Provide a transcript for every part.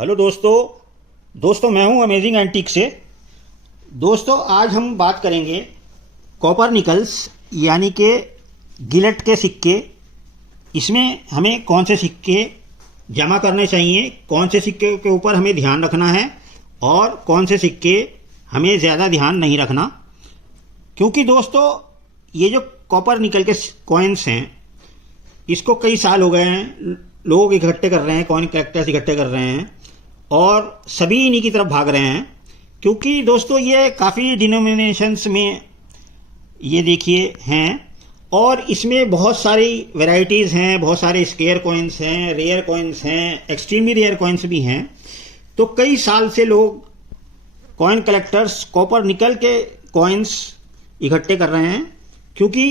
Hello दोस्तों मैं हूं अमेजिंग एंटीक से। दोस्तों आज हम बात करेंगे कॉपर निकल्स यानी कि गिलट के सिक्के। इसमें हमें कौन से सिक्के जमा करने चाहिए, कौन से सिक्के के ऊपर हमें ध्यान रखना है और कौन से सिक्के हमें ज़्यादा ध्यान नहीं रखना। क्योंकि दोस्तों ये जो कॉपर निकल के कॉइन्स हैं इसको कई साल हो गए हैं, लोग इकट्ठे कर रहे हैं, कॉइन कलेक्टर्स इकट्ठे कर रहे हैं और सभी इन्हीं की तरफ भाग रहे हैं। क्योंकि दोस्तों ये काफ़ी डिनोमिनेशंस में ये देखिए हैं और इसमें बहुत सारी वैरायटीज़ हैं, बहुत सारे स्केयर कॉइन्स हैं, रेयर कॉइन्स हैं, एक्सट्रीमली रेयर कॉइन्स भी हैं। तो कई साल से लोग कॉइन कलेक्टर्स कॉपर निकल के कॉइन्स इकट्ठे कर रहे हैं। क्योंकि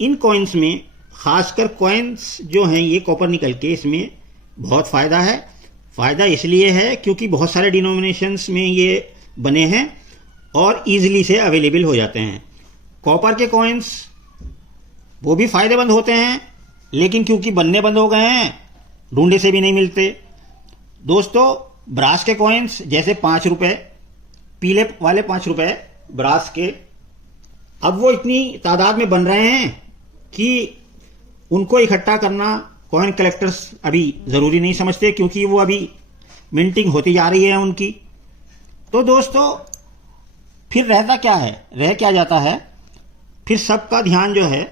इन कॉइन्स में खासकर कॉइन्स जो हैं ये कॉपर निकल के, इसमें बहुत फ़ायदा है। फ़ायदा इसलिए है क्योंकि बहुत सारे डिनोमिनेशंस में ये बने हैं और ईजिली से अवेलेबल हो जाते हैं। कॉपर के कॉइन्स वो भी फ़ायदेमंद होते हैं, लेकिन क्योंकि बनने बंद हो गए हैं, ढूंढे से भी नहीं मिलते। दोस्तों ब्रास के कॉइन्स जैसे 5 रुपये, पीले वाले 5 रुपये ब्रास के, अब वो इतनी तादाद में बन रहे हैं कि उनको इकट्ठा करना कॉइन कलेक्टर्स अभी ज़रूरी नहीं समझते, क्योंकि वो अभी मिंटिंग होती जा रही है उनकी। तो दोस्तों फिर रहता क्या है, रह क्या जाता है, फिर सबका ध्यान जो है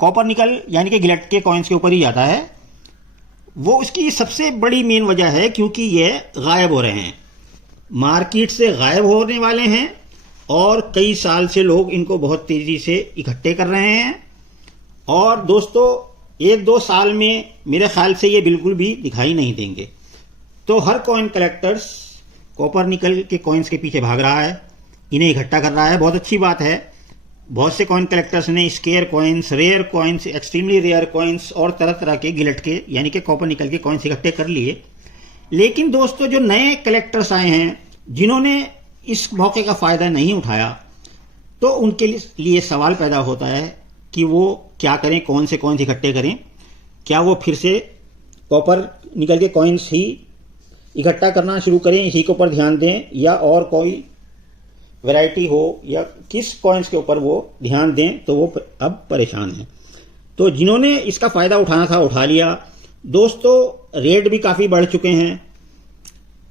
कॉपर निकल यानी कि गिलट के कॉइन्स के ऊपर ही जाता है। वो उसकी सबसे बड़ी मेन वजह है क्योंकि ये गायब हो रहे हैं, मार्केट से गायब होने वाले हैं और कई साल से लोग इनको बहुत तेज़ी से इकट्ठे कर रहे हैं। और दोस्तों 1-2 साल में मेरे ख्याल से ये बिल्कुल भी दिखाई नहीं देंगे। तो हर कॉइन कलेक्टर्स कॉपर निकल के कॉइन्स के पीछे भाग रहा है, इन्हें इकट्ठा कर रहा है। बहुत अच्छी बात है, बहुत से कॉइन कलेक्टर्स ने scarce coins, rare coins, extremely rare coins और तरह तरह के गिलट के यानी कि कॉपर निकल के कॉइन्स इकट्ठे कर लिए। लेकिन दोस्तों जो नए कलेक्टर्स आए हैं जिन्होंने इस मौके का फ़ायदा नहीं उठाया, तो उनके लिए सवाल पैदा होता है कि वो क्या करें, कौन से कॉइन्स इकट्ठे करें। क्या वो फिर से कॉपर निकल के कॉइन्स ही इकट्ठा करना शुरू करें, इसी के ऊपर ध्यान दें, या और कोई वैरायटी हो, या किस कॉइन्स के ऊपर वो ध्यान दें, तो वो अब परेशान हैं। तो जिन्होंने इसका फ़ायदा उठाना था उठा लिया। दोस्तों रेट भी काफ़ी बढ़ चुके हैं।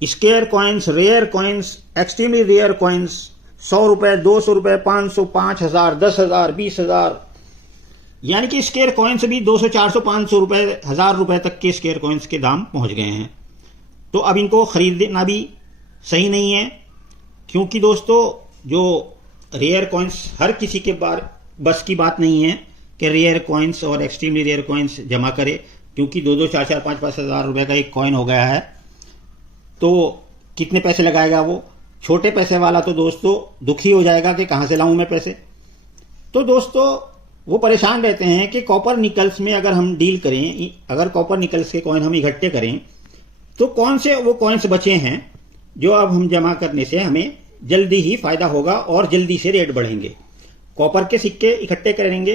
Scarce coins, rare coins, extremely rare coins 100 रुपये, 200 रुपये, 500, 5000, 10,000, 20,000, यानी कि स्केयर कॉइन्स भी 200, 400, 500 रुपये, 1000 रुपये तक के स्केयर कॉइन्स के दाम पहुंच गए हैं। तो अब इनको खरीदना भी सही नहीं है, क्योंकि दोस्तों जो रेयर कॉइन्स हर किसी के बस की बात नहीं है कि रेयर कॉइन्स और एक्सट्रीमली रेयर कॉइन्स जमा करे, क्योंकि 2-2, 4-4, 5-5 हज़ार रुपये का एक कॉइन हो गया है। तो कितने पैसे लगाएगा वो छोटे पैसे वाला? तो दोस्तों दुखी हो जाएगा कि कहाँ से लाऊं मैं पैसे। तो दोस्तों वो परेशान रहते हैं कि कॉपर निकल्स में अगर हम डील करें, अगर कॉपर निकल्स के कॉइन हम इकट्ठे करें, तो कौन से वो कॉइन्स बचे हैं जो अब हम जमा करने से हमें जल्दी ही फायदा होगा और जल्दी से रेट बढ़ेंगे। कॉपर के सिक्के इकट्ठे करेंगे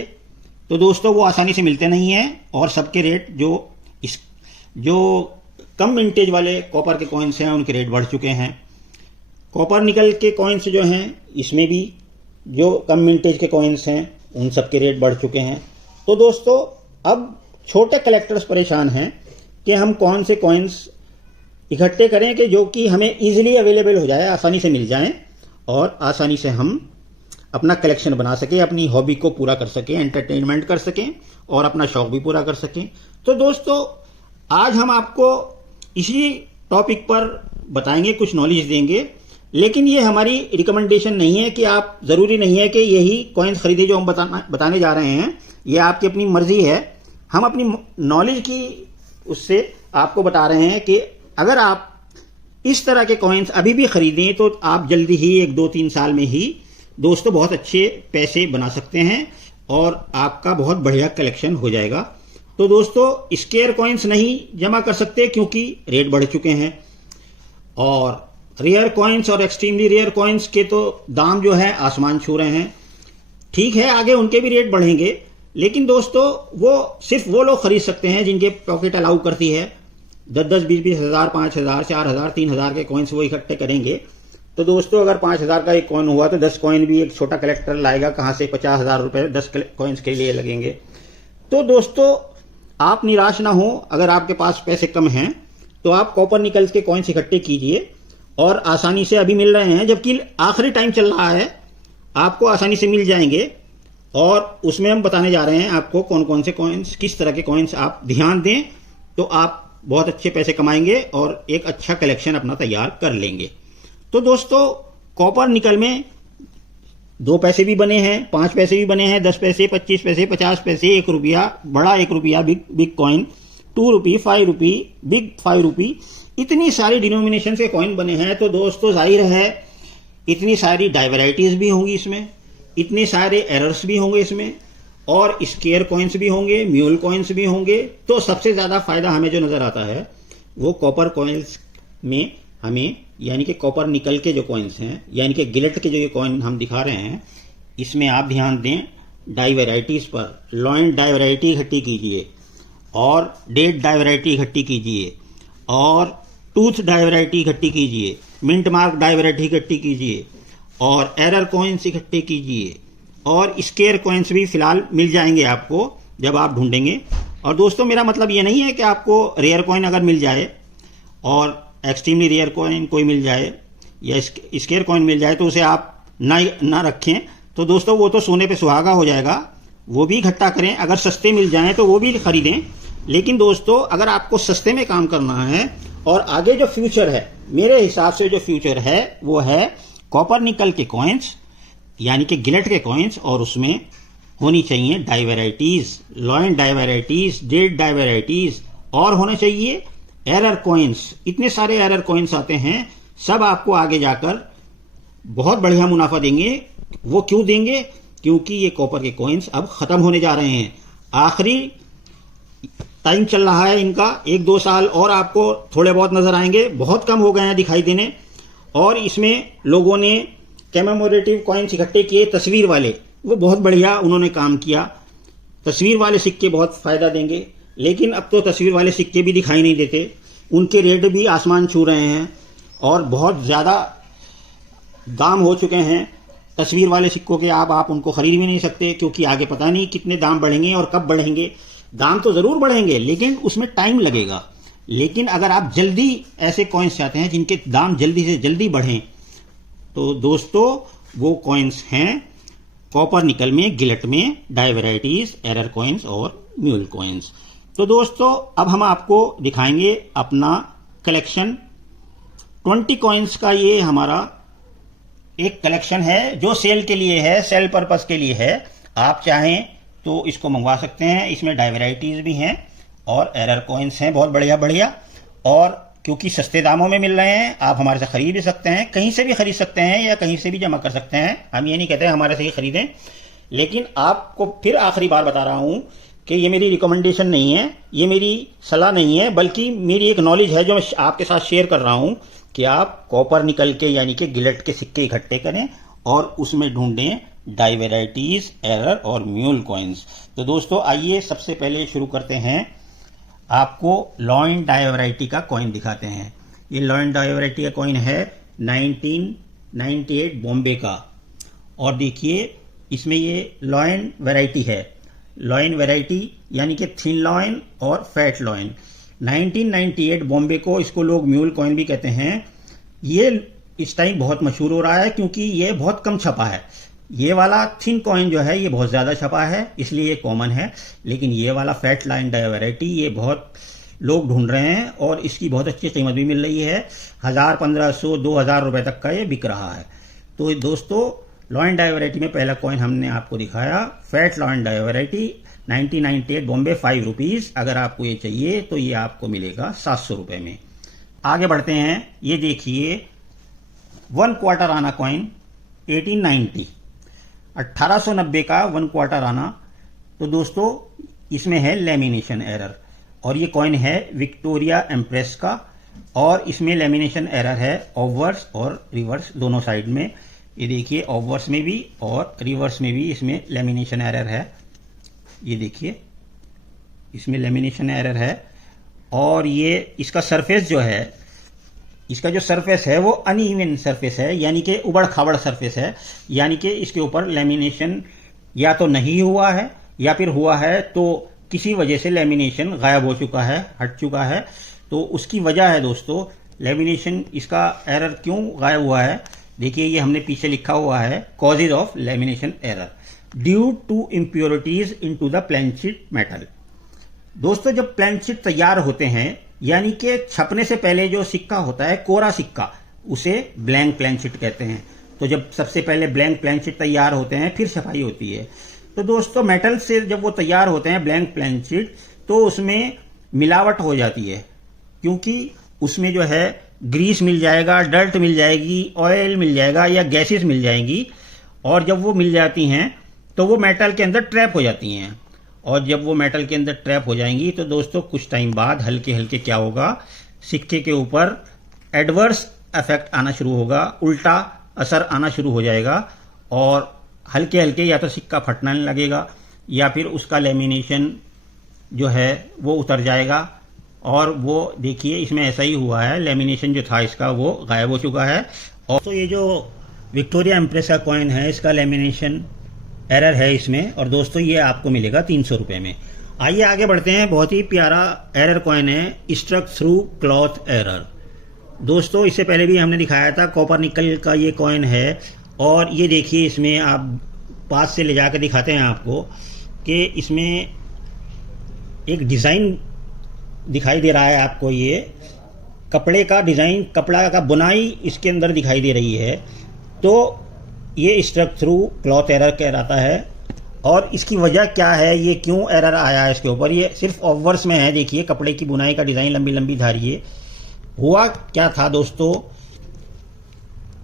तो दोस्तों वो आसानी से मिलते नहीं हैं और सबके रेट जो कम मिंटेज वाले कॉपर के कॉइन्स हैं उनके रेट बढ़ चुके हैं। कॉपर निकल के कॉइन्स जो हैं इसमें भी जो कम मिंटेज के कॉइन्स हैं उन सब के रेट बढ़ चुके हैं। तो दोस्तों अब छोटे कलेक्टर्स परेशान हैं कि हम कौन से कॉइन्स इकट्ठे करें कि जो कि हमें इजीली अवेलेबल हो जाए, आसानी से मिल जाएं और आसानी से हम अपना कलेक्शन बना सकें, अपनी हॉबी को पूरा कर सकें, एंटरटेनमेंट कर सकें और अपना शौक भी पूरा कर सकें। तो दोस्तों आज हम आपको इसी टॉपिक पर बताएंगे, कुछ नॉलेज देंगे, लेकिन ये हमारी रिकमेंडेशन नहीं है कि आप, ज़रूरी नहीं है कि यही कॉइन्स खरीदे जो हम बताने जा रहे हैं, ये आपकी अपनी मर्जी है। हम अपनी नॉलेज की उससे आपको बता रहे हैं कि अगर आप इस तरह के कॉइन्स अभी भी खरीदें तो आप जल्दी ही 1-2-3 साल में ही दोस्तों बहुत अच्छे पैसे बना सकते हैं और आपका बहुत बढ़िया कलेक्शन हो जाएगा। तो दोस्तों स्केयर कॉइन्स नहीं जमा कर सकते क्योंकि रेट बढ़ चुके हैं, और रेयर कॉइन्स और एक्सट्रीमली रेयर कॉइन्स के तो दाम जो है आसमान छू रहे हैं। ठीक है आगे उनके भी रेट बढ़ेंगे, लेकिन दोस्तों वो सिर्फ वो लोग खरीद सकते हैं जिनके पॉकेट अलाउ करती है, 10-10, 20-20 हज़ार, 5,000, 4,000, 3,000 के कॉइन्स वो इकट्ठे करेंगे। तो दोस्तों अगर 5,000 का एक कॉइन हुआ तो 10 कॉइन भी एक छोटा कलेक्टर लाएगा कहाँ से? 50,000 रुपये 10 कॉइन्स के लिए लगेंगे। तो दोस्तों आप निराश ना हो, अगर आपके पास पैसे कम हैं तो आप कॉपर निकल्स के कॉइन्स इकट्ठे कीजिए और आसानी से अभी मिल रहे हैं, जबकि आखिरी टाइम चल रहा है, आपको आसानी से मिल जाएंगे। और उसमें हम बताने जा रहे हैं आपको कौन कौन से कॉइन्स, किस तरह के कॉइन्स आप ध्यान दें तो आप बहुत अच्छे पैसे कमाएंगे और एक अच्छा कलेक्शन अपना तैयार कर लेंगे। तो दोस्तों कॉपर निकल में 2 पैसे भी बने हैं, 5 पैसे भी बने हैं, 10 पैसे, 25 पैसे, 50 पैसे, 1 रुपया, बड़ा 1 रुपया, बिग कॉइन, 2 रुपी, 5 रुपी, बिग 5 रुपी, इतनी सारी डिनोमिनेशन के कॉइन बने हैं। तो दोस्तों जाहिर है इतनी सारी डाइवराइटीज भी होंगी इसमें, इतने सारे एरर्स भी होंगे इसमें, और स्केयर कॉइन्स भी होंगे, म्यूल कॉइन्स भी होंगे। तो सबसे ज़्यादा फायदा हमें जो नज़र आता है वो कॉपर कॉइन्स में हमें, यानी कि कॉपर निकल के जो कॉइन्स हैं, यानी कि गिलेट के जो ये कॉइन हम दिखा रहे हैं, इसमें आप ध्यान दें डाइवराइटीज पर। लॉइन डाइवराइटी इकट्ठी कीजिए और डेट डाइवराइटी इकट्ठी कीजिए और टूथ डाइवराइटी इकट्ठी कीजिए, मिंट मार्क डाइवराइटी इकट्ठी कीजिए और एरर कॉइन्स इकट्ठे कीजिए और स्केयर कॉइन्स भी फिलहाल मिल जाएंगे आपको जब आप ढूंढेंगे। और दोस्तों मेरा मतलब ये नहीं है कि आपको रेयर कॉइन अगर मिल जाए और एक्सट्रीमली रेयर कॉइन कोई मिल जाए या स्केयर कॉइन मिल जाए तो उसे आप ना रखें। तो दोस्तों वो तो सोने पे सुहागा हो जाएगा, वो भी इकट्ठा करें। अगर सस्ते मिल जाएं तो वो भी खरीदें। लेकिन दोस्तों अगर आपको सस्ते में काम करना है और आगे जो फ्यूचर है, मेरे हिसाब से जो फ्यूचर है वो है कॉपर निकल के कॉइन्स, यानी कि गिलेट के कॉइन्स, और उसमें होनी चाहिए डाइवराइटीज, लॉइन डाइवराइटीज, डेट डाइवराइटीज, और होने चाहिए एरर कॉइन्स। इतने सारे एरर कॉइन्स आते हैं, सब आपको आगे जाकर बहुत बढ़िया मुनाफा देंगे। वो क्यों देंगे? क्योंकि ये कॉपर के कॉइन्स अब खत्म होने जा रहे हैं, आखिरी टाइम चल रहा है इनका। 1-2 साल और आपको थोड़े बहुत नजर आएंगे, बहुत कम हो गए हैं दिखाई देने। और इसमें लोगों ने कमेमोरेटिव कॉइन्स इकट्ठे किए, तस्वीर वाले, वो बहुत बढ़िया उन्होंने काम किया। तस्वीर वाले सिक्के बहुत फायदा देंगे, लेकिन अब तो तस्वीर वाले सिक्के भी दिखाई नहीं देते, उनके रेट भी आसमान छू रहे हैं और बहुत ज़्यादा दाम हो चुके हैं तस्वीर वाले सिक्कों के। आप उनको खरीद भी नहीं सकते, क्योंकि आगे पता नहीं कितने दाम बढ़ेंगे और कब बढ़ेंगे। दाम तो ज़रूर बढ़ेंगे लेकिन उसमें टाइम लगेगा। लेकिन अगर आप जल्दी ऐसे कॉइन्स चाहते हैं जिनके दाम जल्दी से जल्दी बढ़ें, तो दोस्तों वो कॉइन्स हैं कॉपर निकल में, गिलेट में, डाइवराइटीज, एरर कॉइन्स और म्यूल कॉइन्स। तो दोस्तों अब हम आपको दिखाएंगे अपना कलेक्शन। 20 कॉइन्स का ये हमारा एक कलेक्शन है जो सेल के लिए है, सेल पर्पस के लिए है। आप चाहें तो इसको मंगवा सकते हैं। इसमें डाइवराइटीज भी हैं और एरर कॉइन्स हैं बहुत बढ़िया बढ़िया, और क्योंकि सस्ते दामों में मिल रहे हैं आप हमारे से खरीद भी सकते हैं, कहीं से भी खरीद सकते हैं या कहीं से भी जमा कर सकते हैं। हम ये नहीं कहते हमारे से ही खरीदें, लेकिन आपको फिर आखिरी बार बता रहा हूं कि ये मेरी रिकमेंडेशन नहीं है, ये मेरी सलाह नहीं है, बल्कि मेरी एक नॉलेज है जो मैं आपके साथ शेयर कर रहा हूं कि आप कॉपर निकल के यानी कि गिलेट के सिक्के इकट्ठे करें और उसमें ढूंढें डाइवराइटीज, एरर और म्यूल कॉइन्स। तो दोस्तों आइए सबसे पहले शुरू करते हैं, आपको लॉइन डाइवराइटी का कॉइन दिखाते हैं। ये लॉइन डाइवराइटी का कॉइन है 1998 बॉम्बे का, और देखिए इसमें ये लॉइन वैरायटी है, लॉइन वैरायटी यानी कि थिन लॉइन और फैट लॉइन। 1998 बॉम्बे को, इसको लोग म्यूल कॉइन भी कहते हैं। ये इस टाइम बहुत मशहूर हो रहा है क्योंकि ये बहुत कम छपा है। ये वाला थिन कॉइन जो है ये बहुत ज़्यादा छपा है, इसलिए ये कॉमन है। लेकिन ये वाला फैट लाइन डाइवराइटी ये बहुत लोग ढूंढ रहे हैं और इसकी बहुत अच्छी कीमत भी मिल रही है। 1000, 1500, 2000 रुपये तक का ये बिक रहा है। तो दोस्तों लॉइन डाइवराइटी में पहला कॉइन हमने आपको दिखाया, फैट लॉइन डाइवराइटी 1998 बॉम्बे, 5 रुपीज़। अगर आपको ये चाहिए तो ये आपको मिलेगा 700 रुपये में। आगे बढ़ते हैं, ये देखिए 1 क्वार्टर आना कॉइन 1890, 1890 का 1 क्वार्टर आना। तो दोस्तों इसमें है लेमिनेशन एरर, और ये कॉइन है विक्टोरिया एम्प्रेस का, और इसमें लेमिनेशन एरर है ऑवर्स और रिवर्स दोनों साइड में। ये देखिए ऑवर्स में भी और रिवर्स में भी इसमें लेमिनेशन एरर है। ये देखिए इसमें लेमिनेशन एरर है और ये इसका सरफेस जो है, इसका जो सरफेस है वो अनइवन सरफेस है, यानी कि उबड़ खाबड़ सरफेस है, यानी कि इसके ऊपर लेमिनेशन या तो नहीं हुआ है या फिर हुआ है तो किसी वजह से लेमिनेशन गायब हो चुका है, हट चुका है। तो उसकी वजह है दोस्तों लेमिनेशन, इसका एरर क्यों गायब हुआ है। देखिए ये हमने पीछे लिखा हुआ है, causes of lamination error due to impurities into the plain sheet metal. दोस्तों जब प्लेन शीट तैयार होते हैं, यानी कि छपने से पहले जो सिक्का होता है, कोरा सिक्का, उसे ब्लैंक प्लेन शीट कहते हैं। तो जब सबसे पहले ब्लैंक प्लेन शीट तैयार होते हैं फिर छपाई होती है। तो दोस्तों मेटल से जब वो तैयार होते हैं ब्लैंक प्लेन शीट, तो उसमें मिलावट हो जाती है, क्योंकि उसमें जो है ग्रीस मिल जाएगा, डर्ट मिल जाएगी, ऑयल मिल जाएगा या गैसेस मिल जाएंगी। और जब वो मिल जाती हैं तो वो मेटल के अंदर ट्रैप हो जाती हैं। और जब वो मेटल के अंदर ट्रैप हो जाएंगी तो दोस्तों कुछ टाइम बाद हल्के हल्के क्या होगा, सिक्के के ऊपर एडवर्स इफेक्ट आना शुरू होगा, उल्टा असर आना शुरू हो जाएगा और हल्के हल्के या तो सिक्का फटने लगेगा या फिर उसका लेमिनेशन जो है वो उतर जाएगा। और वो देखिए इसमें ऐसा ही हुआ है, लेमिनेशन जो था इसका वो गायब हो चुका है। और तो ये जो विक्टोरिया एम्प्रेस का कॉइन है, इसका लेमिनेशन एरर है इसमें, और दोस्तों ये आपको मिलेगा 300 रुपये में। आइए आगे बढ़ते हैं। बहुत ही प्यारा एरर कॉइन है, स्ट्रक थ्रू क्लॉथ एरर। दोस्तों इससे पहले भी हमने दिखाया था, कॉपर निकल का ये कॉइन है। और ये देखिए इसमें आप पास से ले जाकर दिखाते हैं आपको कि इसमें एक डिज़ाइन दिखाई दे रहा है आपको, ये कपड़े का डिज़ाइन, कपड़ा का बुनाई इसके अंदर दिखाई दे रही है। तो ये स्ट्रक थ्रू क्लॉथ एरर कहलाता है। और इसकी वजह क्या है, ये क्यों एरर आया है इसके ऊपर, ये सिर्फ ऑब्वर्स में है। देखिए कपड़े की बुनाई का डिज़ाइन लंबी लंबी धारिये। हुआ क्या था दोस्तों,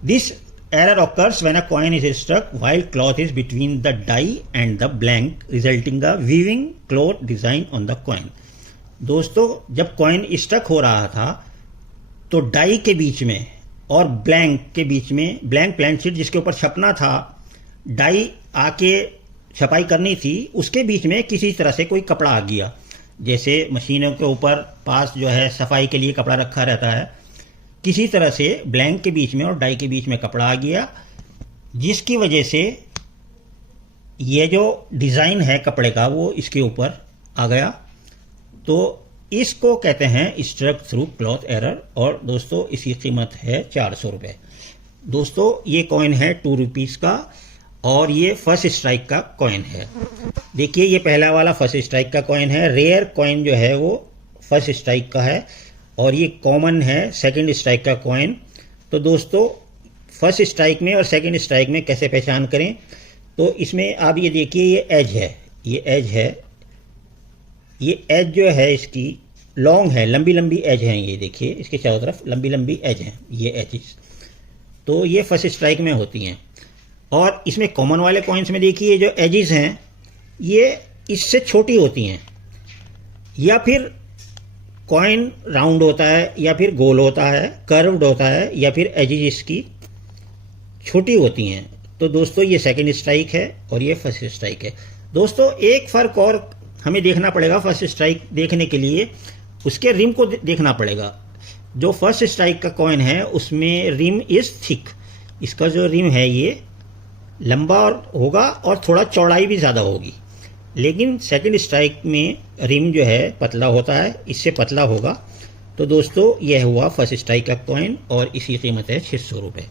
this error occurs when a coin is struck while cloth is between the die and the blank, resulting a weaving cloth design on the coin। दोस्तों जब कॉइन स्टक हो रहा था तो डाई के बीच में और ब्लैंक के बीच में, ब्लैंक प्लेन शीट जिसके ऊपर छपना था, डाई आके छपाई करनी थी, उसके बीच में किसी तरह से कोई कपड़ा आ गया। जैसे मशीनों के ऊपर पास जो है सफाई के लिए कपड़ा रखा रहता है, किसी तरह से ब्लैंक के बीच में और डाई के बीच में कपड़ा आ गया, जिसकी वजह से ये जो डिज़ाइन है कपड़े का वो इसके ऊपर आ गया। तो इसको कहते हैं स्ट्रक थ्रू क्लॉथ एरर। और दोस्तों इसकी कीमत है 400 रुपये। दोस्तों ये कॉइन है 2 रुपीज़ का और ये फर्स्ट स्ट्राइक का कॉइन है। देखिए ये पहला वाला फर्स्ट स्ट्राइक का कॉइन है। रेयर कॉइन जो है वो फर्स्ट स्ट्राइक का है और ये कॉमन है सेकंड स्ट्राइक का कॉइन। तो दोस्तों फर्स्ट स्ट्राइक में और सेकंड स्ट्राइक में कैसे पहचान करें, तो इसमें आप ये देखिए ये एज है, ये एज है, ये एज जो है इसकी लॉन्ग है, लंबी लंबी एज है। ये देखिए इसके चारों तरफ लंबी लंबी एज हैं, ये एजेस। तो ये फर्स्ट स्ट्राइक में होती हैं। और इसमें कॉमन वाले कॉइन्स में देखिए जो एजेस हैं ये इससे छोटी होती हैं, या फिर कॉइन राउंड होता है या फिर गोल होता है, कर्व्ड होता है, या फिर एजेस इसकी छोटी होती हैं। तो दोस्तों ये सेकंड स्ट्राइक है और ये फर्स्ट स्ट्राइक है। दोस्तों एक फ़र्क और हमें देखना पड़ेगा फर्स्ट स्ट्राइक देखने के लिए, उसके रिम को देखना पड़ेगा। जो फर्स्ट स्ट्राइक का कॉइन है उसमें रिम इज़ थिक, इसका जो रिम है ये लंबा होगा और थोड़ा चौड़ाई भी ज़्यादा होगी। लेकिन सेकंड स्ट्राइक में रिम जो है पतला होता है, इससे पतला होगा। तो दोस्तों यह हुआ फर्स्ट स्ट्राइक का कॉइन और इसकी कीमत है 600 रुपये।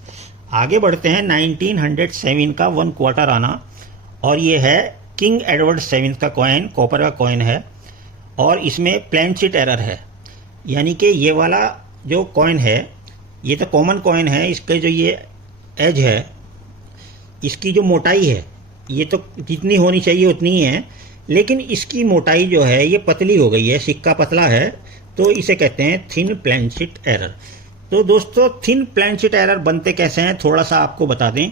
आगे बढ़ते हैं 1907 का 1 क्वार्टर आना, और ये है किंग एडवर्ड 7 का कॉइन, कॉपर का कॉइन है और इसमें प्लेन शीट एरर है। यानी कि ये वाला जो कॉइन है ये तो कॉमन कॉइन है, इसके जो ये एज है, इसकी जो मोटाई है ये तो जितनी होनी चाहिए उतनी ही है, लेकिन इसकी मोटाई जो है ये पतली हो गई है, सिक्का पतला है, तो इसे कहते हैं थिन प्लेन शीट एरर। तो दोस्तों थिन प्लेन शीट एरर बनते कैसे हैं थोड़ा सा आपको बता दें।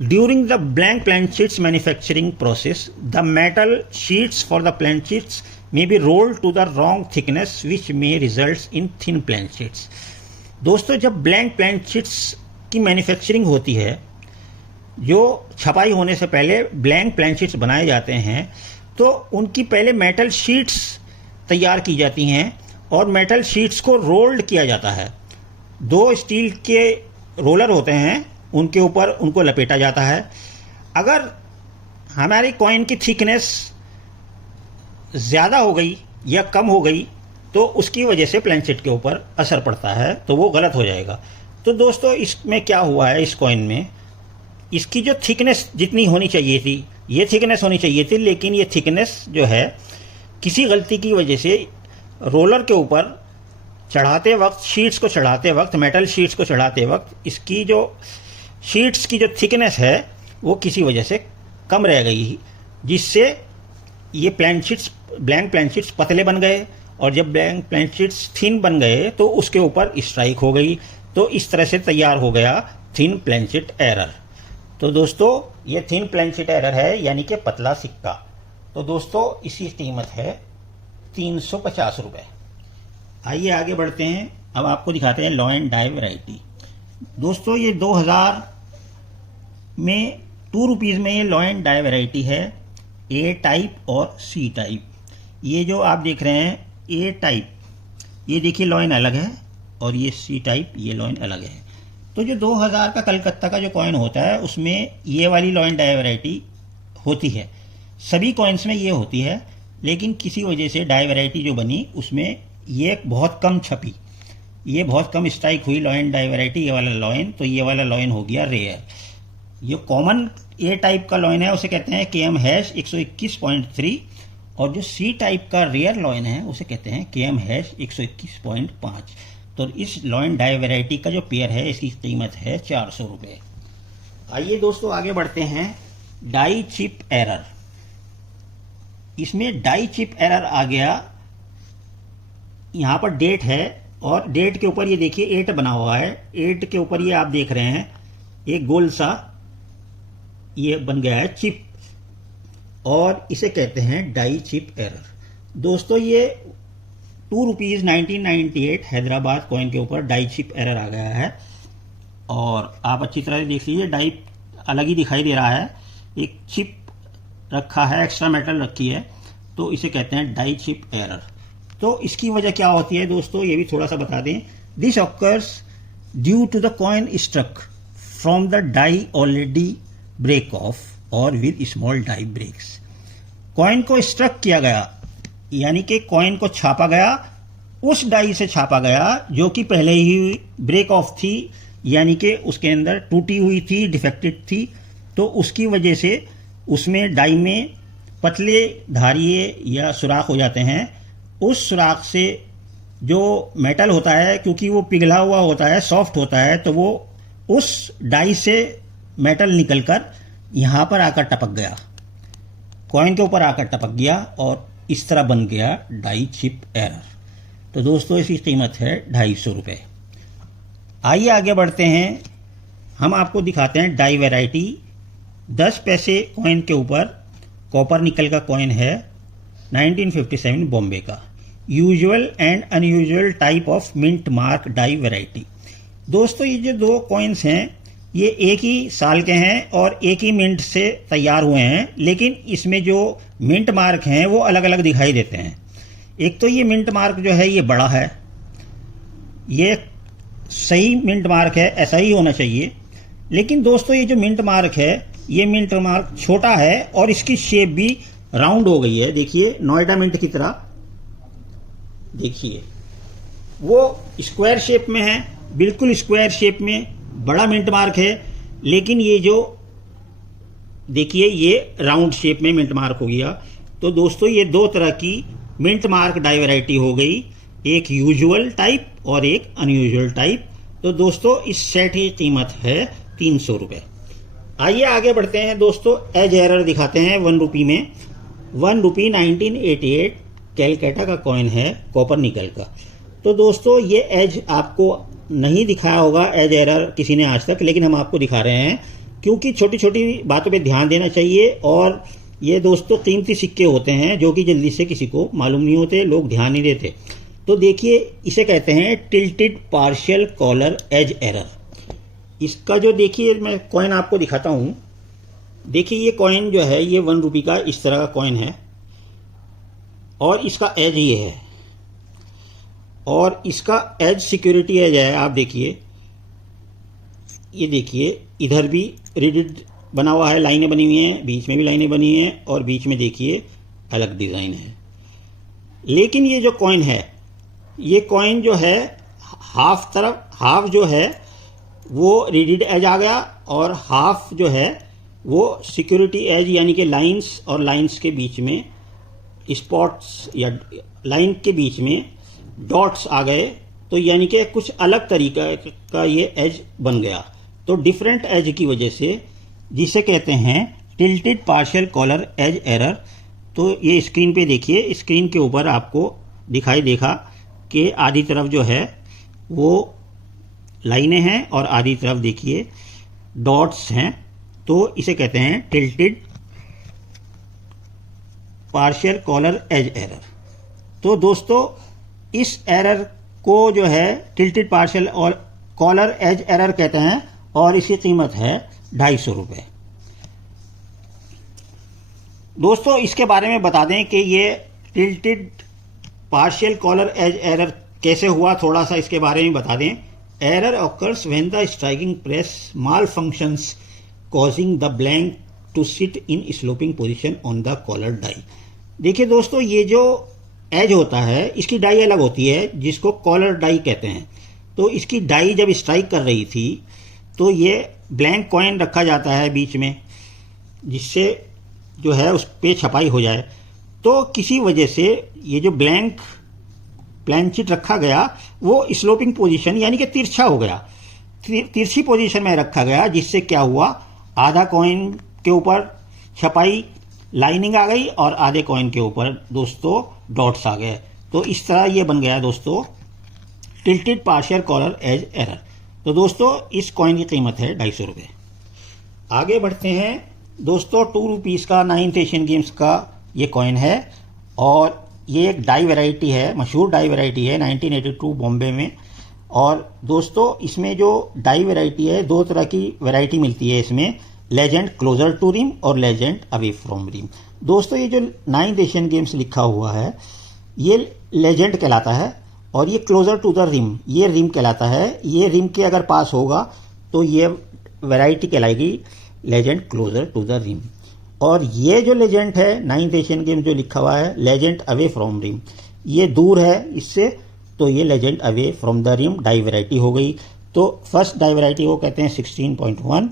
During the blank plain sheets manufacturing process the metal sheets for the plain sheets may be rolled to the wrong thickness which may result in thin plain sheets. दोस्तों जब ब्लैंक प्लेन शीट्स की manufacturing होती है, जो छपाई होने से पहले ब्लैंक प्लेन शीट्स बनाए जाते हैं, तो उनकी पहले मेटल शीट्स तैयार की जाती हैं और मेटल शीट्स को रोल्ड किया जाता है। 2 स्टील के रोलर होते हैं, उनके ऊपर उनको लपेटा जाता है। अगर हमारी कॉइन की थिकनेस ज़्यादा हो गई या कम हो गई तो उसकी वजह से प्लेनशीट के ऊपर असर पड़ता है, तो वो गलत हो जाएगा। तो दोस्तों इसमें क्या हुआ है, इस कॉइन में इसकी जो थिकनेस जितनी होनी चाहिए थी, ये थिकनेस होनी चाहिए थी, लेकिन ये थिकनेस जो है किसी गलती की वजह से रोलर के ऊपर चढ़ाते वक्त, शीट्स को चढ़ाते वक्त, मेटल शीट्स को चढ़ाते वक्त इसकी जो शीट्स की जो थिकनेस है वो किसी वजह से कम रह गई, जिससे ये ब्लैंक प्लान शीट्स पतले बन गए, और जब ब्लैंक प्लान शीट्स थिन बन गए तो उसके ऊपर स्ट्राइक हो गई। तो इस तरह से तैयार हो गया थिन प्लान शीट एरर। तो दोस्तों ये थिन प्लान शीट एरर है, यानी कि पतला सिक्का। तो दोस्तों इसकी कीमत है 350 रुपये। आइए आगे बढ़ते हैं, अब आपको दिखाते हैं लॉयन डाई वैरायटी। दोस्तों ये 2000 में 2 रुपीज़ में ये लॉयन डाई वैरायटी है, ए टाइप और सी टाइप। ये जो आप देख रहे हैं ए टाइप, ये देखिए लॉयन अलग है, और ये सी टाइप, ये लॉयन अलग है। तो जो 2000 का कलकत्ता का जो कॉइन होता है उसमें ये वाली लॉयन डाई वैरायटी होती है, सभी कॉइन्स में ये होती है, लेकिन किसी वजह से डाई वैरायटी जो बनी उसमें ये बहुत कम छपी, ये बहुत कम स्ट्राइक हुई लॉयन डाई वैरायटी, ये वाला लॉयन। तो ये वाला लॉयन हो गया रेयर। ये कॉमन ए टाइप का लॉयन है उसे कहते हैं KM-121.3, और जो सी टाइप का रेयर लॉयन है उसे कहते हैं KM-121.5। तो इस लॉयन डाई वैरायटी का जो पेयर है इसकी कीमत है 400 रुपये। आइए दोस्तों आगे बढ़ते हैं, डाई चिप एरर। इसमें डाई चिप एरर आ गया, यहाँ पर डेट है और डेट के ऊपर ये देखिए 8 बना हुआ है, 8 के ऊपर ये आप देख रहे हैं एक गोल सा ये बन गया है चिप, और इसे कहते हैं डाई चिप एरर। दोस्तों ये 2 रुपीज़ 1998 हैदराबाद कॉइन के ऊपर डाई चिप एरर आ गया है, और आप अच्छी तरह से देख लीजिए डाई अलग ही दिखाई दे रहा है, एक चिप रखा है, एक्स्ट्रा मेटल रखी है, तो इसे कहते हैं डाई चिप एरर। तो इसकी वजह क्या होती है दोस्तों ये भी थोड़ा सा बता दें। This occurs due to the coin struck from the die already break off और with small die breaks. Coin को स्ट्रक किया गया, यानी कि कॉइन को छापा गया, उस डाई से छापा गया जो कि पहले ही ब्रेक ऑफ थी, यानी कि उसके अंदर टूटी हुई थी, डिफेक्टेड थी। तो उसकी वजह से उसमें डाई में पतले धारिये या सुराख हो जाते हैं। उस सुराख से जो मेटल होता है, क्योंकि वो पिघला हुआ होता है, सॉफ्ट होता है, तो वो उस डाई से मेटल निकलकर यहाँ पर आकर टपक गया, कॉइन के ऊपर आकर टपक गया, और इस तरह बन गया डाई चिप एरर। तो दोस्तों इसकी कीमत है 250 रुपये। आइए आगे बढ़ते हैं, हम आपको दिखाते हैं डाई वैरायटी। 10 पैसे कॉइन के ऊपर कॉपर निकल का कॉइन है, 1957 बॉम्बे का। Usual and unusual type of mint mark die variety. दोस्तों ये जो 2 कॉइन्स हैं ये एक ही साल के हैं और एक ही मिंट से तैयार हुए हैं, लेकिन इसमें जो मिंट मार्क हैं वो अलग अलग दिखाई देते हैं। एक तो ये मिंट मार्क जो है ये बड़ा है, ये सही मिंट मार्क है, ऐसा ही होना चाहिए। लेकिन दोस्तों ये जो मिंट मार्क है ये मिंट मार्क छोटा है, और इसकी शेप भी राउंड हो गई है। देखिए नोएडा मिंट की तरह, देखिए वो स्क्वायर शेप में है, बिल्कुल स्क्वायर शेप में बड़ा मिंट मार्क है, लेकिन ये जो देखिए ये राउंड शेप में मिंट मार्क हो गया। तो दोस्तों ये 2 तरह की मिंट मार्क डाई वैरायटी हो गई, एक यूजुअल टाइप और एक अनयूजुअल टाइप। तो दोस्तों इस सेट की कीमत है 300 रुपये। आइए आगे बढ़ते हैं दोस्तों, एज एरर दिखाते हैं 1 रुपी में। 1 रुपी 1988 कैलकाटा का कॉइन है, कॉपर निकल का। तो दोस्तों ये एज आपको नहीं दिखाया होगा, एज एरर किसी ने आज तक, लेकिन हम आपको दिखा रहे हैं क्योंकि छोटी छोटी बातों पे ध्यान देना चाहिए। और ये दोस्तों कीमती सिक्के होते हैं जो कि जल्दी से किसी को मालूम नहीं होते, लोग ध्यान नहीं देते। तो देखिए इसे कहते हैं tilted partial collar edge error. इसका जो देखिए मैं कॉइन आपको दिखाता हूँ, देखिए ये कॉइन जो है ये 1 रुपी का इस तरह का कॉइन है, और इसका एज ये है, और इसका एज सिक्योरिटी एज है, आप देखिए, ये देखिए इधर भी रिजिड बना हुआ है, लाइनें बनी हुई हैं, बीच में भी लाइनें बनी हैं और बीच में देखिए अलग डिज़ाइन है। लेकिन ये जो कॉइन है, ये कॉइन जो है हाफ जो है वो रिजिड एज आ गया और हाफ जो है वो सिक्योरिटी एज, यानी कि लाइंस और लाइंस के बीच में स्पॉट्स या लाइन के बीच में डॉट्स आ गए, तो यानी कि कुछ अलग तरीका का ये एज बन गया। तो डिफरेंट एज की वजह से, जिसे कहते हैं tilted partial collar edge error. तो ये स्क्रीन पे देखिए, स्क्रीन के ऊपर आपको दिखाई देगा कि आधी तरफ जो है वो लाइनें हैं और आधी तरफ देखिए डॉट्स हैं। तो इसे कहते हैं tilted partial collar edge error. तो दोस्तों इस एरर को जो है टिल्टेड पार्शियल और कॉलर एज एरर कहते हैं और इसकी कीमत है 250 रुपये। दोस्तों इसके बारे में बता दें कि ये tilted partial collar edge error कैसे हुआ, थोड़ा सा इसके बारे में बता दें। Error occurs when the striking press malfunctions causing the blank to sit in sloping position on the collar die. देखिए दोस्तों, ये जो एज होता है इसकी डाई अलग होती है, जिसको कॉलर डाई कहते हैं। तो इसकी डाई जब स्ट्राइक कर रही थी तो ये ब्लैंक कॉइन रखा जाता है बीच में, जिससे जो है उस पे छपाई हो जाए। तो किसी वजह से ये जो ब्लैंक प्लेन-शीट रखा गया वो स्लोपिंग पोजीशन यानी कि तिरछा हो गया, तिरछी पोजीशन में रखा गया, जिससे क्या हुआ, आधा कॉइन के ऊपर छपाई लाइनिंग आ गई और आधे कॉइन के ऊपर दोस्तों डॉट्स आ गए। तो इस तरह ये बन गया दोस्तों tilted partial collar edge error. तो दोस्तों इस कॉइन की कीमत है 250 रुपये। आगे बढ़ते हैं दोस्तों, 2 रुपीज़ का 9th एशियन गेम्स का ये कॉइन है और ये एक डाई वैरायटी है, मशहूर डाई वैरायटी है 1982 बॉम्बे में। और दोस्तों इसमें जो डाई वैरायटी है, 2 तरह की वैरायटी मिलती है इसमें, लेजेंड क्लोजर टू रिम और लेजेंड अवे फ्रॉम रिम। दोस्तों ये जो 9th एशियन गेम्स लिखा हुआ है ये लेजेंड कहलाता है और ये क्लोजर टू द रिम ये रिम कहलाता है। ये रिम के अगर पास होगा तो ये वैरायटी कहलाएगी legend closer to the rim. और ये जो लेजेंड है 9th एशियन गेम जो लिखा हुआ है लेजेंड अवे फ्रॉम रिम, ये दूर है इससे, तो ये legend away from the rim die variety हो गई। तो फर्स्ट डाई वैरायटी को कहते हैं 16.1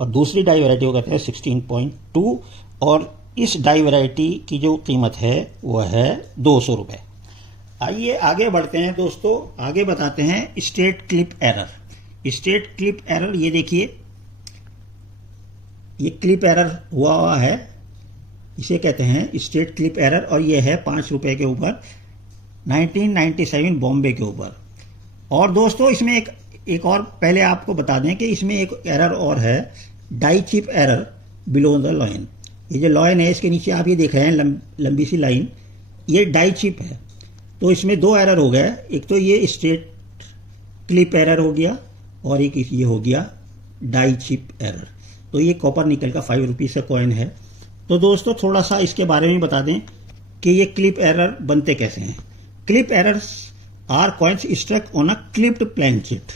और दूसरी डाई वैरायटी को कहते हैं 16.2 और इस डाई वैरायटी की जो कीमत है वह है 200 रुपये। आइए आगे बढ़ते हैं दोस्तों, आगे बताते हैं straight clip error. Straight clip error, ये देखिए ये क्लिप एरर हुआ है, इसे कहते हैं स्ट्रेट क्लिप एरर और ये है 5 रुपये के ऊपर 1997 बॉम्बे के ऊपर। और दोस्तों इसमें एक और पहले आपको बता दें कि इसमें एक एरर और है, die chip error below the line. ये जो लाइन है इसके नीचे आप ये देख रहे हैं लंबी सी लाइन, ये डाई चिप है। तो इसमें 2 एरर हो गए, एक तो ये स्ट्रेट क्लिप एरर हो गया और एक ये हो गया डाई चिप एरर। तो ये कॉपर निकल का 5 रुपीज़ का कॉइन है। तो दोस्तों थोड़ा सा इसके बारे में बता दें कि ये क्लिप एरर बनते कैसे हैं। Clip errors are coins struck on a clipped plain sheet,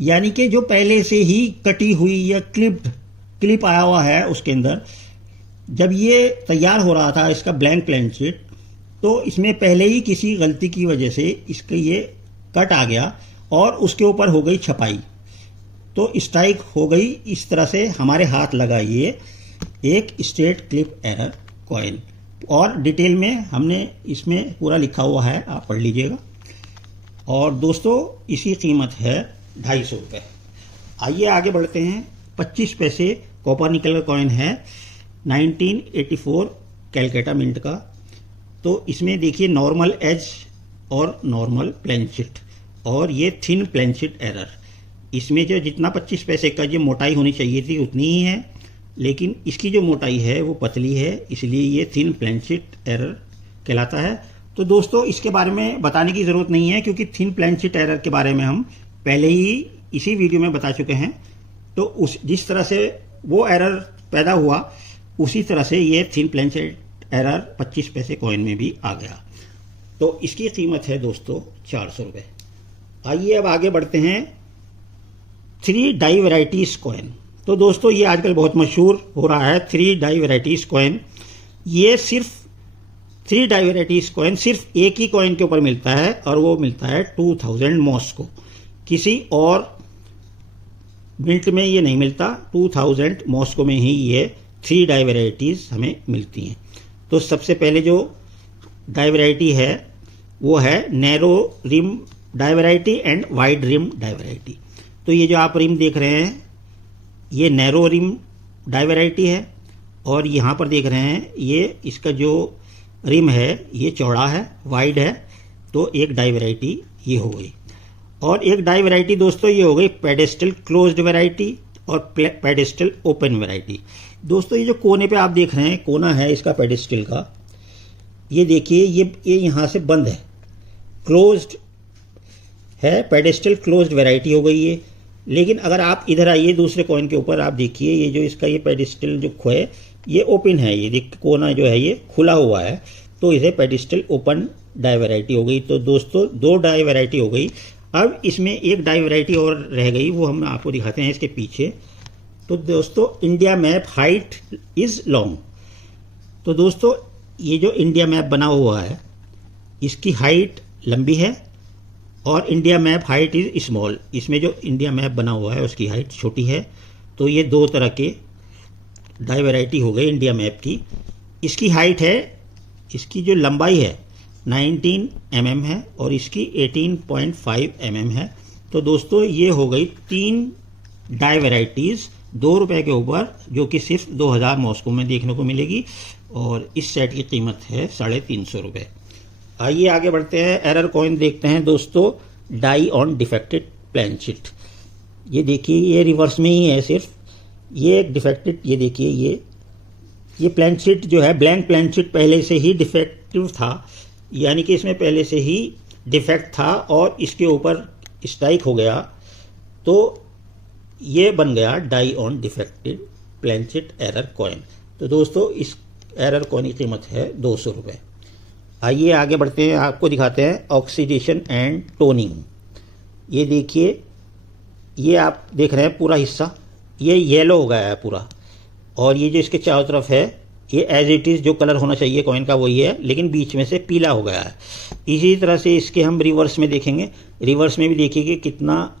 यानी कि जो पहले से ही कटी हुई या क्लिप आया हुआ है उसके अंदर, जब ये तैयार हो रहा था इसका ब्लैंक प्लेन-शीट, तो इसमें पहले ही किसी गलती की वजह से इसके ये कट आ गया और उसके ऊपर हो गई छपाई, तो स्ट्राइक हो गई। इस तरह से हमारे हाथ लगा ये एक स्ट्रेट क्लिप एरर कॉइन। और डिटेल में हमने इसमें पूरा लिखा हुआ है, आप पढ़ लीजिएगा। और दोस्तों इसकी कीमत है 250 रुपये। आइए आगे बढ़ते हैं, 25 पैसे कॉपर निकल का कॉइन है 1984 कैलकाटा मिंट का। तो इसमें देखिए नॉर्मल एज और नॉर्मल प्लेन-शीट और ये थिन प्लेन-शीट एरर। इसमें जो जितना 25 पैसे का जो मोटाई होनी चाहिए थी उतनी ही है, लेकिन इसकी जो मोटाई है वो पतली है, इसलिए ये थिन प्लेन-शीट एरर कहलाता है। तो दोस्तों इसके बारे में बताने की ज़रूरत नहीं है, क्योंकि थिन प्लेन-शीट एरर के बारे में हम पहले ही इसी वीडियो में बता चुके हैं। तो जिस तरह से वो एरर पैदा हुआ उसी तरह से ये थिन प्लेन-शीट एरर 25 पैसे कॉइन में भी आ गया। तो इसकी कीमत है दोस्तों 400 रुपये। आइए अब आगे बढ़ते हैं 3 डाई वैराइटीज कॉइन। तो दोस्तों ये आजकल बहुत मशहूर हो रहा है 3 डाई वैराइटीज कॉइन। ये सिर्फ 3 डाई वैराइटीज कॉइन सिर्फ एक ही कॉइन के ऊपर मिलता है और वो मिलता है 2000 मॉस्को। किसी और मिंट में ये नहीं मिलता, 2000 मॉस्को में ही ये 3 डाई वैराइटीज हमें मिलती हैं। तो सबसे पहले जो डाई वैराइटी है वो है narrow rim die variety and wide rim die variety. तो ये जो आप रिम देख रहे हैं ये नैरो रिम डाई वैराइटी है, और यहाँ पर देख रहे हैं ये इसका जो रिम है ये चौड़ा है, वाइड है। तो एक डाई वैरायटी ये हो गई, और एक डाई वैरायटी दोस्तों ये हो गई पेडेस्टल क्लोज्ड वैरायटी और पेडेस्टल ओपन वैरायटी। दोस्तों ये जो कोने पे आप देख रहे हैं कोना है इसका पेडेस्टल का, ये देखिए ये यहाँ से बंद है, क्लोज्ड है, पेडेस्टल क्लोज्ड वैरायटी हो गई ये। लेकिन अगर आप इधर आइए दूसरे कॉइन के ऊपर, आप देखिए ये जो इसका ये पेडेस्टल जो है ये ओपन है, ये देख कोना जो है ये खुला हुआ है, तो इसे पेडेस्टल ओपन डाई वैरायटी हो गई। तो दोस्तों 2 डाई वैरायटी हो गई। अब इसमें एक डाई वैरायटी और रह गई, वो हम आपको दिखाते हैं इसके पीछे। तो दोस्तों India map height is long. तो दोस्तों ये जो इंडिया मैप बना हुआ है इसकी हाइट लंबी है और India map height is small. इसमें जो इंडिया मैप बना हुआ है उसकी हाइट छोटी है। तो ये 2 तरह के डाई वैरायटी हो गई इंडिया मैप की। इसकी हाइट है, इसकी जो लंबाई है 19 mm है और इसकी 18.5 mm है। तो दोस्तों ये हो गई 3 डाई वैराइटीज़ 2 रुपये के ऊपर, जो कि सिर्फ 2000 मॉस्को में देखने को मिलेगी, और इस सेट की कीमत है 350 रुपये। आइए आगे बढ़ते हैं, एरर कॉइन देखते हैं दोस्तों, die on defected plain sheet. ये देखिए ये रिवर्स में ही है सिर्फ, ये एक डिफेक्टेड, ये देखिए ये प्लान शीट जो है ब्लैंक प्लान शीट पहले से ही डिफेक्टिव था, यानी कि इसमें पहले से ही डिफेक्ट था और इसके ऊपर स्ट्राइक हो गया तो ये बन गया die on defected plain sheet error coin. तो दोस्तों इस एरर कॉइन की कीमत है 200 रुपये। आइए आगे बढ़ते हैं, आपको दिखाते हैं ऑक्सीडेशन एंड टोनिंग। ये देखिए ये आप देख रहे हैं पूरा हिस्सा ये येलो हो गया है पूरा, और ये जो इसके चारों तरफ है ये एज इट इज़ जो कलर होना चाहिए कॉइन का वही है, लेकिन बीच में से पीला हो गया है। इसी तरह से इसके हम रिवर्स में देखेंगे, रिवर्स में भी देखिए कितना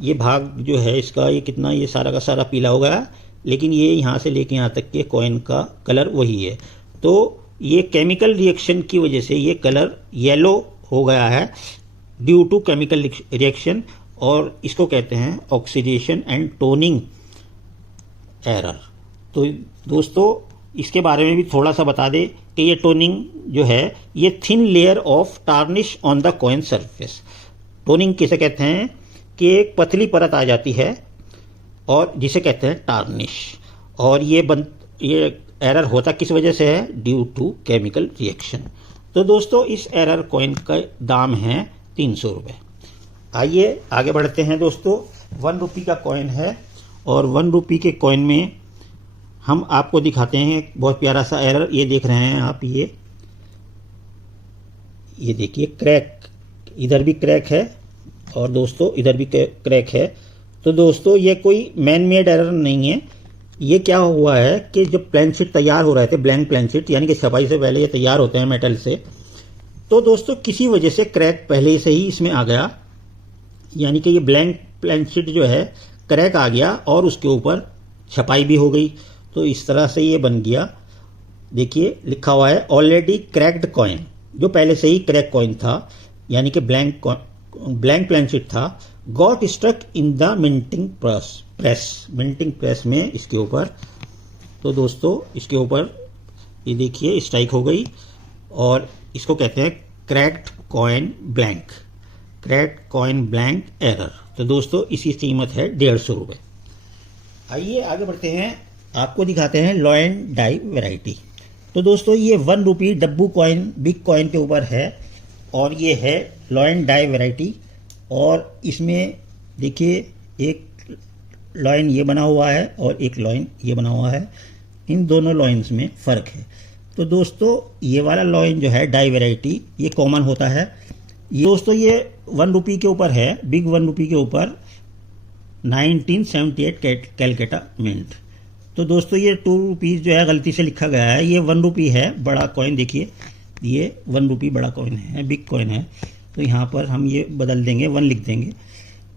ये भाग जो है इसका ये कितना ये सारा का सारा पीला हो गया, लेकिन ये यहाँ से लेके यहाँ तक के कॉइन का कलर वही है। तो ये केमिकल रिएक्शन की वजह से ये कलर येलो हो गया है ड्यू टू केमिकल रिएक्शन, और इसको कहते हैं ऑक्सीडेशन एंड टोनिंग एरर। तो दोस्तों इसके बारे में भी थोड़ा सा बता दें कि ये टोनिंग जो है ये thin layer of tarnish on the coin surface. Toning किसे कहते हैं कि एक पतली परत आ जाती है और जिसे कहते हैं टार्निश, और ये एरर होता किस वजह से है, ड्यू टू केमिकल रिएक्शन। तो दोस्तों इस एरर कॉइन का दाम है 300 रुपये। आइए आगे बढ़ते हैं दोस्तों, 1 रुपये का कॉइन है और 1 रुपये के कॉइन में हम आपको दिखाते हैं बहुत प्यारा सा एरर। ये देख रहे हैं आप, ये देखिए क्रैक, इधर भी क्रैक है और दोस्तों इधर भी क्रैक है। तो दोस्तों ये कोई मैन मेड एरर नहीं है, ये क्या हुआ है कि जब प्लान शीट तैयार हो रहे थे, ब्लैंक प्लान शीट यानी कि छपाई से पहले ये तैयार होते हैं मेटल से, तो दोस्तों किसी वजह से क्रैक पहले से ही इसमें आ गया, यानी कि ये ब्लैंक प्लान शीट जो है क्रैक आ गया और उसके ऊपर छपाई भी हो गई। तो इस तरह से ये बन गया, देखिए लिखा हुआ है ऑलरेडी क्रैक्ड कॉइन, जो पहले से ही क्रैक कॉइन था यानी कि ब्लैंक प्लान शीट था, got struck in the minting press में इसके ऊपर। तो दोस्तों इसके ऊपर ये देखिए स्ट्राइक हो गई और इसको कहते हैं क्रैक्ड कॉइन ब्लैंक एरर। तो दोस्तों इसकी कीमत है 150 रुपये। आइए आगे बढ़ते हैं, आपको दिखाते हैं लॉयन डाई वैरायटी। तो दोस्तों ये 1 रुपये डब्बू कॉइन बिग कॉइन के ऊपर है और ये है लॉयन डाई वैरायटी, और इसमें देखिए एक लॉइन ये बना हुआ है और एक लॉइन ये बना हुआ है, इन दोनों लॉइंस में फ़र्क है। तो दोस्तों ये वाला लॉइन जो है डाई वैरायटी ये कॉमन होता है। ये दोस्तों ये 1 रुपी के ऊपर है, बिग 1 रुपी के ऊपर 1978 कैलकाटा मिंट। तो दोस्तों ये 2 रुपीज़ जो है गलती से लिखा गया है, ये 1 रुपी है बड़ा कॉइन। देखिए ये 1 रुपी बड़ा कॉइन है, बिग कॉइन है, तो यहाँ पर हम ये बदल देंगे, 1 लिख देंगे।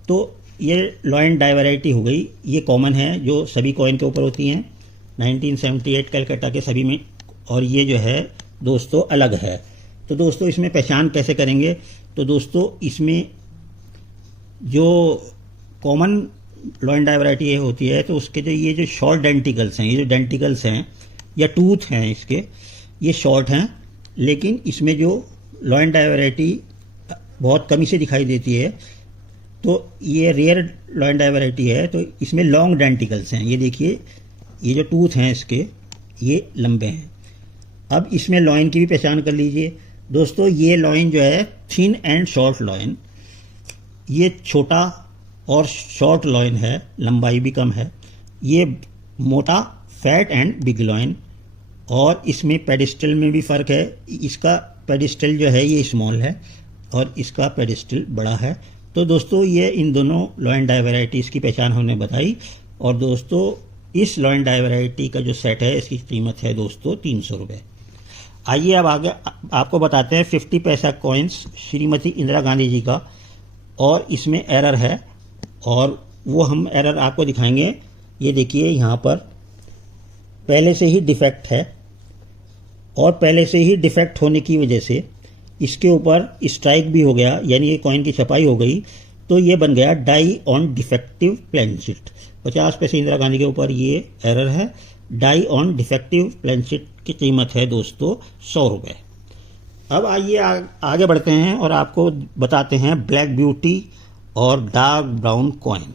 तो ये लॉइन डाई वैरायटी हो गई, ये कॉमन है जो सभी कॉइन के ऊपर होती हैं 1978 कैलकाटा के सभी में। और ये जो है दोस्तों अलग है। तो दोस्तों इसमें पहचान कैसे करेंगे? तो दोस्तों इसमें जो कॉमन लॉइन डाई वैरायटी ये होती है, तो उसके जो ये जो शॉर्ट डेंटिकल्स हैं, ये जो डेंटिकल्स हैं या टूथ हैं इसके, ये शॉर्ट हैं, लेकिन इसमें जो लॉइन डाई वैरायटी बहुत कमी से दिखाई देती है, तो ये रेयर लॉइन डाई वैरायटी है, तो इसमें लॉन्ग डेंटिकल्स हैं। ये देखिए ये जो टूथ हैं इसके ये लंबे हैं। अब इसमें लॉइन की भी पहचान कर लीजिए दोस्तों। ये लॉइन जो है थिन एंड शॉर्ट लॉइन, ये छोटा और शॉर्ट लॉइन है, लंबाई भी कम है। ये मोटा फैट एंड बिग लॉइन, और इसमें पेडिस्टल में भी फ़र्क है। इसका पेडिस्टल जो है ये स्मॉल है और इसका पेडिस्टल बड़ा है। तो दोस्तों ये इन दोनों लॉइन डाई वैरायटीज़ की पहचान हमने बताई। और दोस्तों इस लॉइन डाई वैरायटी का जो सेट है इसकी कीमत है दोस्तों 300 रुपये। आइए अब आगे आपको बताते हैं 50 पैसा कॉइन्स श्रीमती इंदिरा गांधी जी का, और इसमें एरर है और वो हम एरर आपको दिखाएंगे। ये देखिए यहाँ पर पहले से ही डिफेक्ट है, और पहले से ही डिफेक्ट होने की वजह से इसके ऊपर स्ट्राइक भी हो गया, यानी ये कॉइन की छपाई हो गई, तो ये बन गया die on defective plain sheet. 50 पैसे इंदिरा गांधी के ऊपर ये एरर है। Die on defective plain sheet की कीमत है दोस्तों 100 रुपये। अब आइए आगे बढ़ते हैं और आपको बताते हैं ब्लैक ब्यूटी और डार्क ब्राउन कॉइन।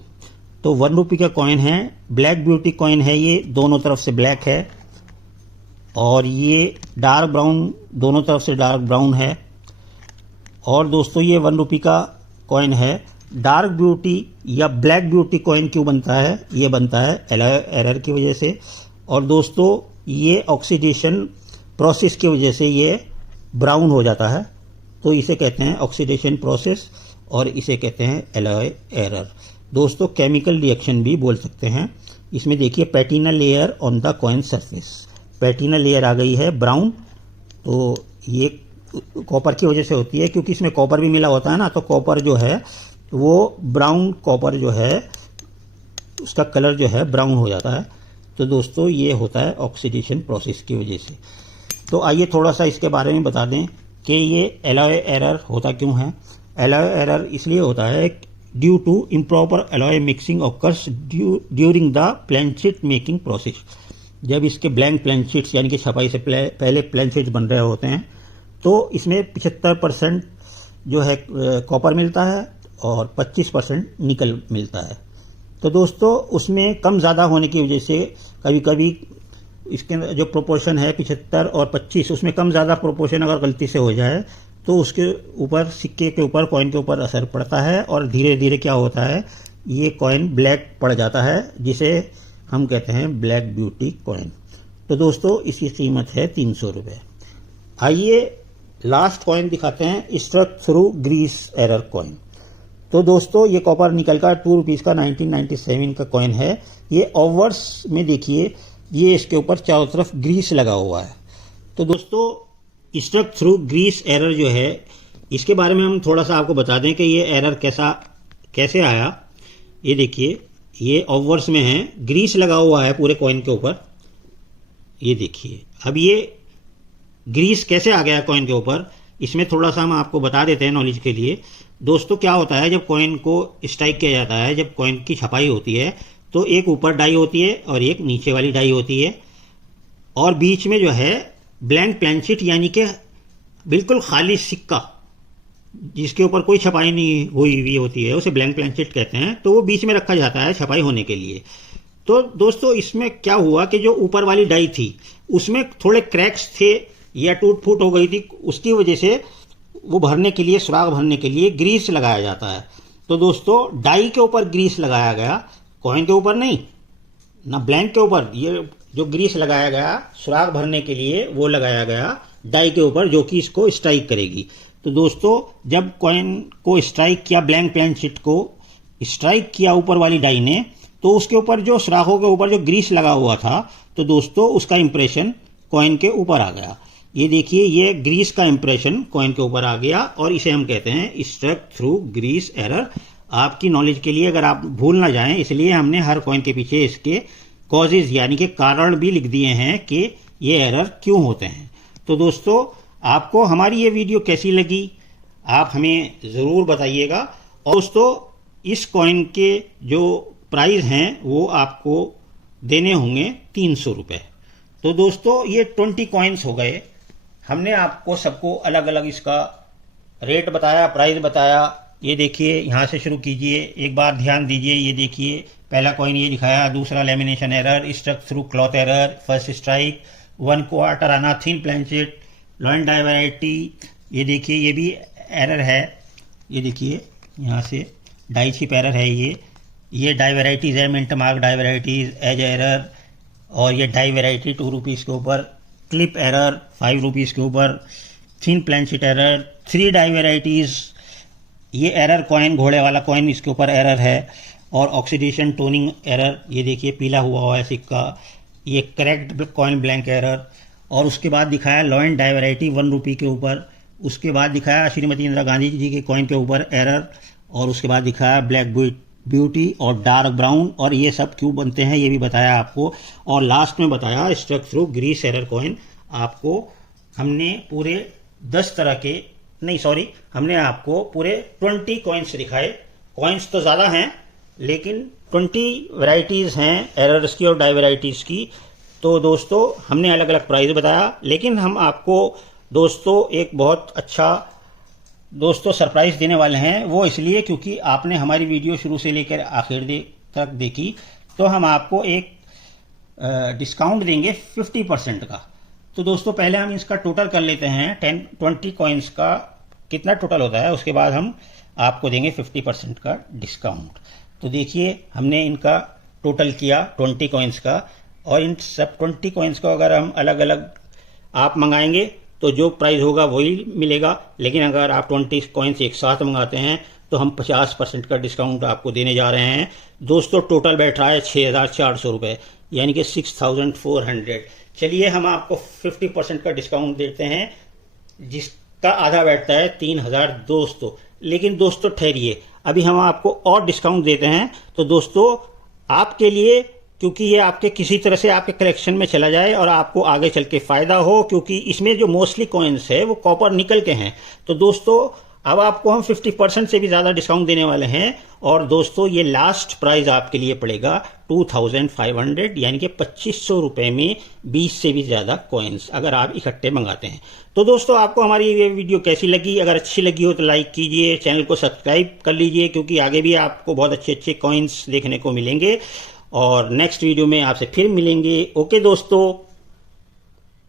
तो 1 रुपी का कॉइन है, ब्लैक ब्यूटी कॉइन है, ये दोनों तरफ से ब्लैक है, और ये डार्क ब्राउन दोनों तरफ से डार्क ब्राउन है। और दोस्तों ये 1 रुपी का कॉइन है। डार्क ब्यूटी या ब्लैक ब्यूटी कॉइन क्यों बनता है? ये बनता है एलॉय एरर की वजह से। और दोस्तों ये ऑक्सीडेशन प्रोसेस की वजह से ये ब्राउन हो जाता है, तो इसे कहते हैं ऑक्सीडेशन प्रोसेस, और इसे कहते हैं एलॉय एरर। दोस्तों केमिकल रिएक्शन भी बोल सकते हैं। इसमें देखिए patina layer on the coin surface, patina layer आ गई है ब्राउन, तो ये कॉपर की वजह से होती है, क्योंकि इसमें कॉपर भी मिला होता है ना, तो कॉपर जो है वो ब्राउन कॉपर जो है उसका कलर जो है ब्राउन हो जाता है। तो दोस्तों ये होता है ऑक्सीडेशन प्रोसेस की वजह से। तो आइए थोड़ा सा इसके बारे में बता दें कि ये एलॉय एरर होता क्यों है। एलॉय एरर इसलिए होता है due to improper alloy mixing occurs during the plain sheet making process. जब इसके ब्लैंक प्लेन शीट्स यानी कि छपाई से पहले प्लेन शीट्स बन रहे होते हैं, तो इसमें 75% जो है कॉपर मिलता है और 25% निकल मिलता है। तो दोस्तों उसमें कम ज़्यादा होने की वजह से कभी कभी इसके जो प्रोपोर्शन है 75 और 25, उसमें कम ज़्यादा प्रोपोर्शन अगर गलती से हो जाए तो उसके ऊपर सिक्के के ऊपर कॉइन के ऊपर असर पड़ता है, और धीरे धीरे क्या होता है ये कॉइन ब्लैक पड़ जाता है, जिसे हम कहते हैं ब्लैक ब्यूटी कॉइन। तो दोस्तों इसकी कीमत है 300 रुपये। आइए लास्ट कॉइन दिखाते हैं, struck through grease error coin. तो दोस्तों ये कॉपर निकल का 2 रुपीज़ का 1997 का कॉइन है। ये ओवर्स में देखिए ये इसके ऊपर चारों तरफ ग्रीस लगा हुआ है। तो दोस्तों स्ट्रक थ्रू ग्रीस एरर जो है, इसके बारे में हम थोड़ा सा आपको बता दें कि ये एरर कैसे आया। ये देखिए ये ओवर्स में है, ग्रीस लगा हुआ है पूरे कॉइन के ऊपर, ये देखिए। अब ये ग्रीस कैसे आ गया कॉइन के ऊपर, इसमें थोड़ा सा हम आपको बता देते हैं नॉलेज के लिए। दोस्तों क्या होता है जब कॉइन को स्ट्राइक किया जाता है, जब कॉइन की छपाई होती है, तो एक ऊपर डाई होती है और एक नीचे वाली डाई होती है, और बीच में जो है ब्लैंक प्लेनशीट यानी कि बिल्कुल खाली सिक्का जिसके ऊपर कोई छपाई नहीं हुई हुई होती है, उसे ब्लैंक प्लेनशीट कहते हैं। तो वो बीच में रखा जाता है छपाई होने के लिए। तो दोस्तों इसमें क्या हुआ कि जो ऊपर वाली डाई थी उसमें थोड़े क्रैक्स थे या टूट फूट हो गई थी, उसकी वजह से वो भरने के लिए, सुराख भरने के लिए ग्रीस लगाया जाता है। तो दोस्तों डाई के ऊपर ग्रीस लगाया गया, कॉइन के ऊपर नहीं, ना ब्लैंक के ऊपर। ये जो ग्रीस लगाया गया सुराख भरने के लिए वो लगाया गया डाई के ऊपर, जो कि इसको स्ट्राइक करेगी। तो दोस्तों जब कॉइन को स्ट्राइक किया, ब्लैंक प्लेन शीट को स्ट्राइक किया ऊपर वाली डाई ने, तो उसके ऊपर जो सुराखों के ऊपर जो ग्रीस लगा हुआ था, तो दोस्तों उसका इंप्रेशन कॉइन के ऊपर आ गया। ये देखिए, ये ग्रीस का इंप्रेशन कॉइन के ऊपर आ गया और इसे हम कहते हैं स्ट्रक थ्रू ग्रीस एरर। आपकी नॉलेज के लिए, अगर आप भूल ना जाएं, इसलिए हमने हर कॉइन के पीछे इसके कॉजेज यानी कि कारण भी लिख दिए हैं कि ये एरर क्यों होते हैं। तो दोस्तों आपको हमारी ये वीडियो कैसी लगी आप हमें ज़रूर बताइएगा। और दोस्तों इस कॉइन के जो प्राइस हैं वो आपको देने होंगे 300 रुपये। तो दोस्तों ये 20 कॉइन्स हो गए। हमने आपको सबको अलग अलग इसका रेट बताया, प्राइस बताया। ये देखिए, यहाँ से शुरू कीजिए, एक बार ध्यान दीजिए। ये देखिए, पहला कॉइन ये दिखाया, दूसरा lamination error, struck through cloth error, first strike, 1/4 anna, thin plain sheet, lion die variety. ये देखिए, ये भी एरर है। ये देखिए, यहाँ से डाई चिप एरर है। ये डाई वैरायटीज़ है, mint mark die varieties, edge error, और ये डाई वैरायटी 2 रुपीज़ के ऊपर, क्लिप एरर 5 रुपीज़ के ऊपर, थिन प्लेनशीट एरर, 3 डाई वैरायटीज़। ये एरर कॉइन, घोड़े वाला कॉइन, इसके ऊपर एरर है। और ऑक्सीडेशन टोनिंग एरर, ये देखिए पीला हुआ है सिक्का। ये करेक्ट कॉइन ब्लैंक एरर। और उसके बाद दिखाया लॉइन डाई वैरायटी 1 रुपये के ऊपर। उसके बाद दिखाया श्रीमती इंदिरा गांधी जी के कॉइन के ऊपर एरर। और उसके बाद दिखाया ब्लैक ब्यूटी और डार्क ब्राउन, और ये सब क्यों बनते हैं ये भी बताया आपको। और लास्ट में बताया struck through grease error coin. आपको हमने पूरे 10 तरह के, नहीं सॉरी, हमने आपको पूरे 20 कॉइन्स दिखाए। कॉइन्स तो ज़्यादा हैं लेकिन 20 वैरायटीज़ हैं एरर्स की और डाई वैरायटीज़ की। तो दोस्तों हमने अलग अलग प्राइस बताया, लेकिन हम आपको दोस्तों एक बहुत अच्छा दोस्तों सरप्राइज देने वाले हैं। वो इसलिए क्योंकि आपने हमारी वीडियो शुरू से लेकर आखिर तक देखी, तो हम आपको एक डिस्काउंट देंगे 50% का। तो दोस्तों पहले हम इसका टोटल कर लेते हैं, 20 कॉइन्स का कितना टोटल होता है, उसके बाद हम आपको देंगे 50% का डिस्काउंट। तो देखिए, हमने इनका टोटल किया 20 कॉइन्स का, और इन सब 20 कॉइन्स को अगर हम अलग अलग आप मंगाएंगे तो जो प्राइस होगा वही मिलेगा। लेकिन अगर आप 20 कॉइन्स एक साथ मंगाते हैं तो हम 50% का डिस्काउंट आपको देने जा रहे हैं। दोस्तों टोटल बैठ रहा है 6,400 रुपये, यानी कि 6,400। चलिए हम आपको 50% का डिस्काउंट देते हैं, जिसका आधा बैठता है 3,000 दोस्तों। लेकिन दोस्तों ठहरिए, अभी हम आपको और डिस्काउंट देते हैं। तो दोस्तों आपके लिए, क्योंकि ये आपके किसी तरह से आपके कलेक्शन में चला जाए और आपको आगे चल के फ़ायदा हो, क्योंकि इसमें जो मोस्टली कॉइन्स है वो कॉपर निकल के हैं। तो दोस्तों अब आपको हम 50% से भी ज़्यादा डिस्काउंट देने वाले हैं। और दोस्तों ये लास्ट प्राइस आपके लिए पड़ेगा 2,500, यानी कि 2,500 रुपये में 20 से भी ज़्यादा कॉइन्स अगर आप इकट्ठे मंगाते हैं। तो दोस्तों आपको हमारी ये वीडियो कैसी लगी? अगर अच्छी लगी हो तो लाइक कीजिए, चैनल को सब्सक्राइब कर लीजिए, क्योंकि आगे भी आपको बहुत अच्छे अच्छे कॉइन्स देखने को मिलेंगे। और नेक्स्ट वीडियो में आपसे फिर मिलेंगे। ओके दोस्तों।